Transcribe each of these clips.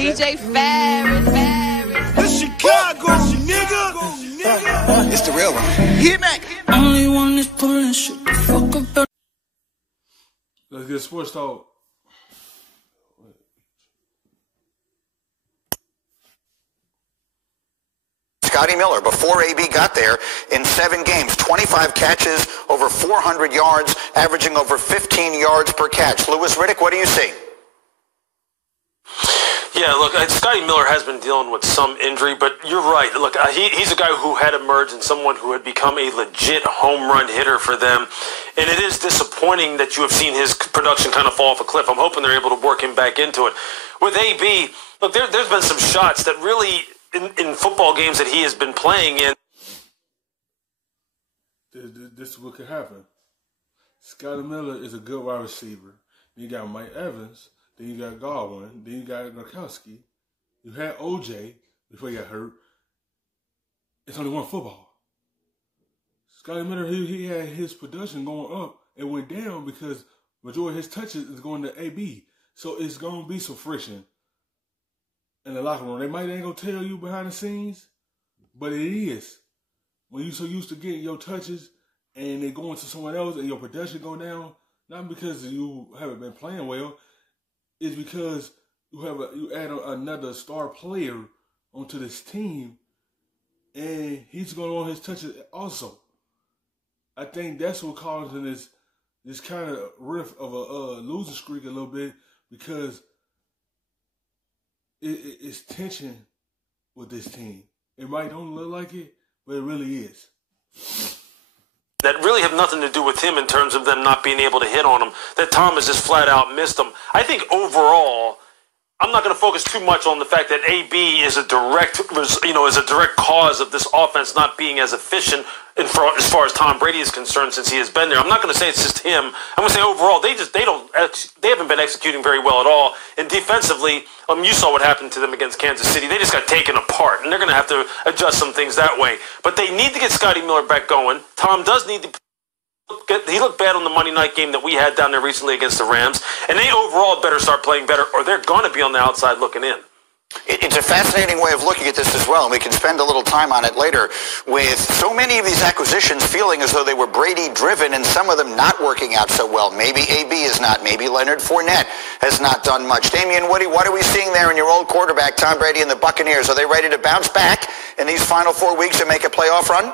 DJ Ferris. It's Chicago, nigga. It's the real one. Hit me. Only one is pulling shit. Fuck about. Let's get sports talk. Scotty Miller, before AB got there, in 7 games, 25 catches, over 400 yards, averaging over 15 yards per catch. Louis Riddick, what do you see? Yeah, look, Scotty Miller has been dealing with some injury, but you're right. Look, he's a guy who had emerged and someone who had become a legit home run hitter for them. And it is disappointing that you have seen his production kind of fall off a cliff. I'm hoping they're able to work him back into it. With AB, look, there's been some shots that really, in football games that he has been playing in. This is what could happen. Scotty Miller is a good wide receiver. You got Mike Evans. Then you got Godwin. Then you got Gronkowski. You had OJ before he got hurt. It's only one football. Scotty Miller, he had his production going up. It went down because majority of his touches is going to AB. So it's going to be some friction in the locker room. They might ain't going to tell you behind the scenes, but it is. When you're so used to getting your touches and they go into someone else and your production go down, not because you haven't been playing well, it's because you add another star player onto this team, and he's going to want his touches also. I think that's what causing this kind of rift of a losing streak a little bit, because it's tension with this team. It might don't look like it, but it really is. That really have nothing to do with him in terms of them not being able to hit on him. That Thomas just flat out missed him. I think overall, I'm not going to focus too much on the fact that AB is a direct cause of this offense not being as efficient as far as Tom Brady is concerned since he has been there. I'm not going to say it's just him. I'm going to say overall they haven't been executing very well at all. And defensively, you saw what happened to them against Kansas City. They just got taken apart, and they're going to have to adjust some things that way. But they need to get Scotty Miller back going. Tom does need to. He looked bad on the Monday night game that we had down there recently against the Rams, and they overall better start playing better, or they're going to be on the outside looking in. It's a fascinating way of looking at this as well, and we can spend a little time on it later, with so many of these acquisitions feeling as though they were Brady-driven and some of them not working out so well. Maybe AB is not. Maybe Leonard Fournette has not done much. Damian Woody, what are we seeing there in your old quarterback, Tom Brady and the Buccaneers? Are they ready to bounce back in these final 4 weeks and make a playoff run?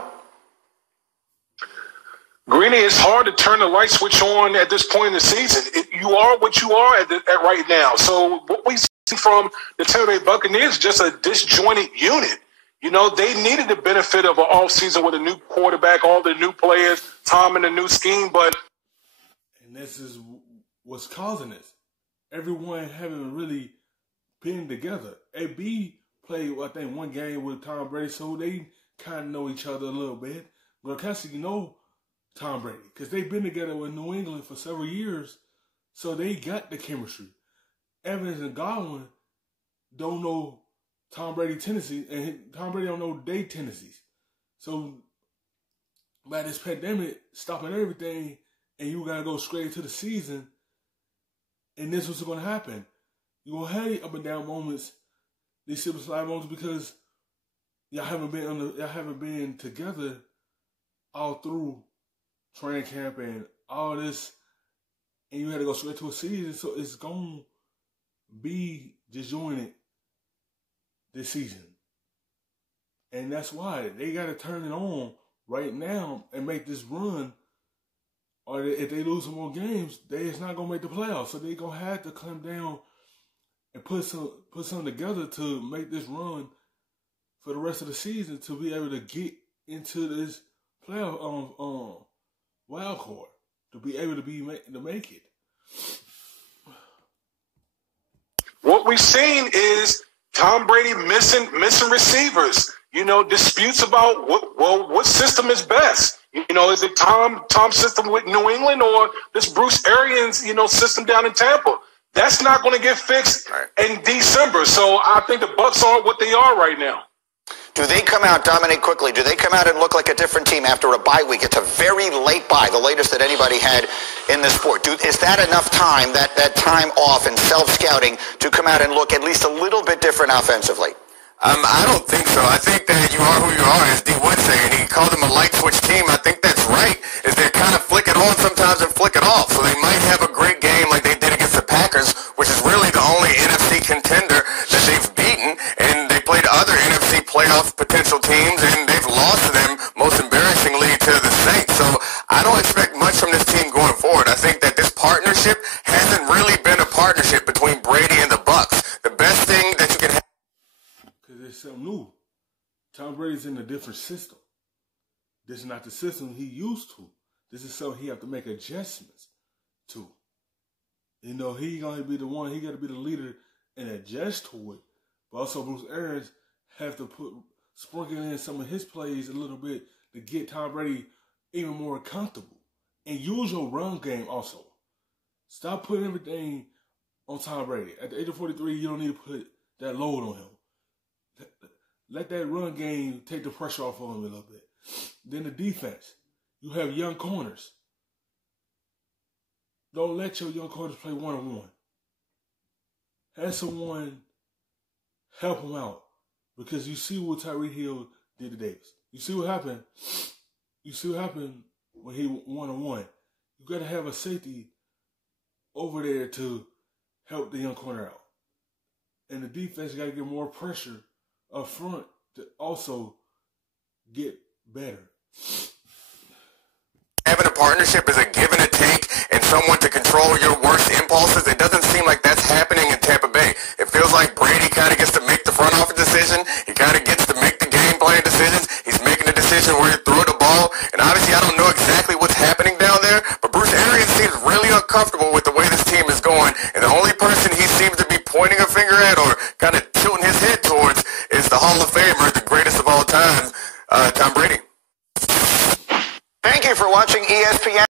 Greeny, it's hard to turn the light switch on at this point in the season. You are what you are at right now. So what we see from the Tampa Bay Buccaneers, just a disjointed unit. You know, they needed the benefit of an offseason with a new quarterback, all the new players, Tom and a new scheme, but... And this is what's causing this. Everyone haven't really been together. AB played, I think, one game with Tom Brady, so they kind of know each other a little bit. Gronkowski, you know Tom Brady, because they've been together with New England for several years, so they got the chemistry. Evans and Godwin don't know Tom Brady tendencies, and Tom Brady don't know their tendencies. So by this pandemic stopping everything, and you gotta go straight into the season, and this was going to happen. You're gonna have up and down moments, these slip and slide moments, because y'all haven't been together all through training camp and all this, and you had to go straight to a season, so it's going to be disjointed this season. And that's why they got to turn it on right now and make this run, or if they lose some more games, it's not going to make the playoffs. So they're going to have to come down and put something together to make this run for the rest of the season, to be able to get into this playoff wild card, to be able to make it. What we've seen is Tom Brady missing receivers. You know, disputes about what system is best. You know, is it Tom's system with New England or this Bruce Arians, system down in Tampa? That's not going to get fixed in December. So I think the Bucs are what they are right now. Do they come out, Dominic, quickly, do they come out and look like a different team after a bye week? It's a very late bye, the latest that anybody had in the sport. Is that enough time, that time off and self-scouting, to come out and look at least a little bit different offensively? I don't think so. I think that you are who you are, as D would say, and he called them a light switch team. I think that's right, is they kind of flick it on sometimes and flick it off. So they might have a great game like they did against the Packers, which is really the only NFC contender that they've beaten, and they played other NFC playoff potential teams, and they've lost to them, most embarrassingly, to the Saints. So I don't expect much from this team going forward. I think that this partnership hasn't really been a partnership between Brady and the Bucs. The best thing that you can have, it's something new. Tom Brady's in a different system. This is not the system he used to. This is something he have to make adjustments to. You know, he gonna be the one. He got to be the leader and adjust to it. But also, Bruce Arians have to sprinkle in some of his plays a little bit to get Tom Brady even more comfortable. And use your run game also. Stop putting everything on Tom Brady. At the age of 43, you don't need to put that load on him. Let that run game take the pressure off of him a little bit. Then the defense. You have young corners. Don't let your young corners play one-on-one. Have someone help them out. Because you see what Tyreek Hill did to Davis. You see what happened? You see what happened when he one-on-one. You got to have a safety over there to help the young corner out. And the defense got to get more pressure up front to also get better. having a partnership is a give and a take and someone to control your worst impulses. It doesn't seem like that's happening in Tampa Bay. It feels like Brady kind of gets to make the front office decision. He kind of gets to make the game plan decisions. He's making a decision where to throw the ball. And obviously I don't know exactly what's happening down there, but Bruce Arians seems really uncomfortable with the way this team is going. And the only person he seems to be pointing a finger at or kind of tilting his head towards is the Hall of Famer, the greatest of all time, Tom Brady. Thank you for watching ESPN.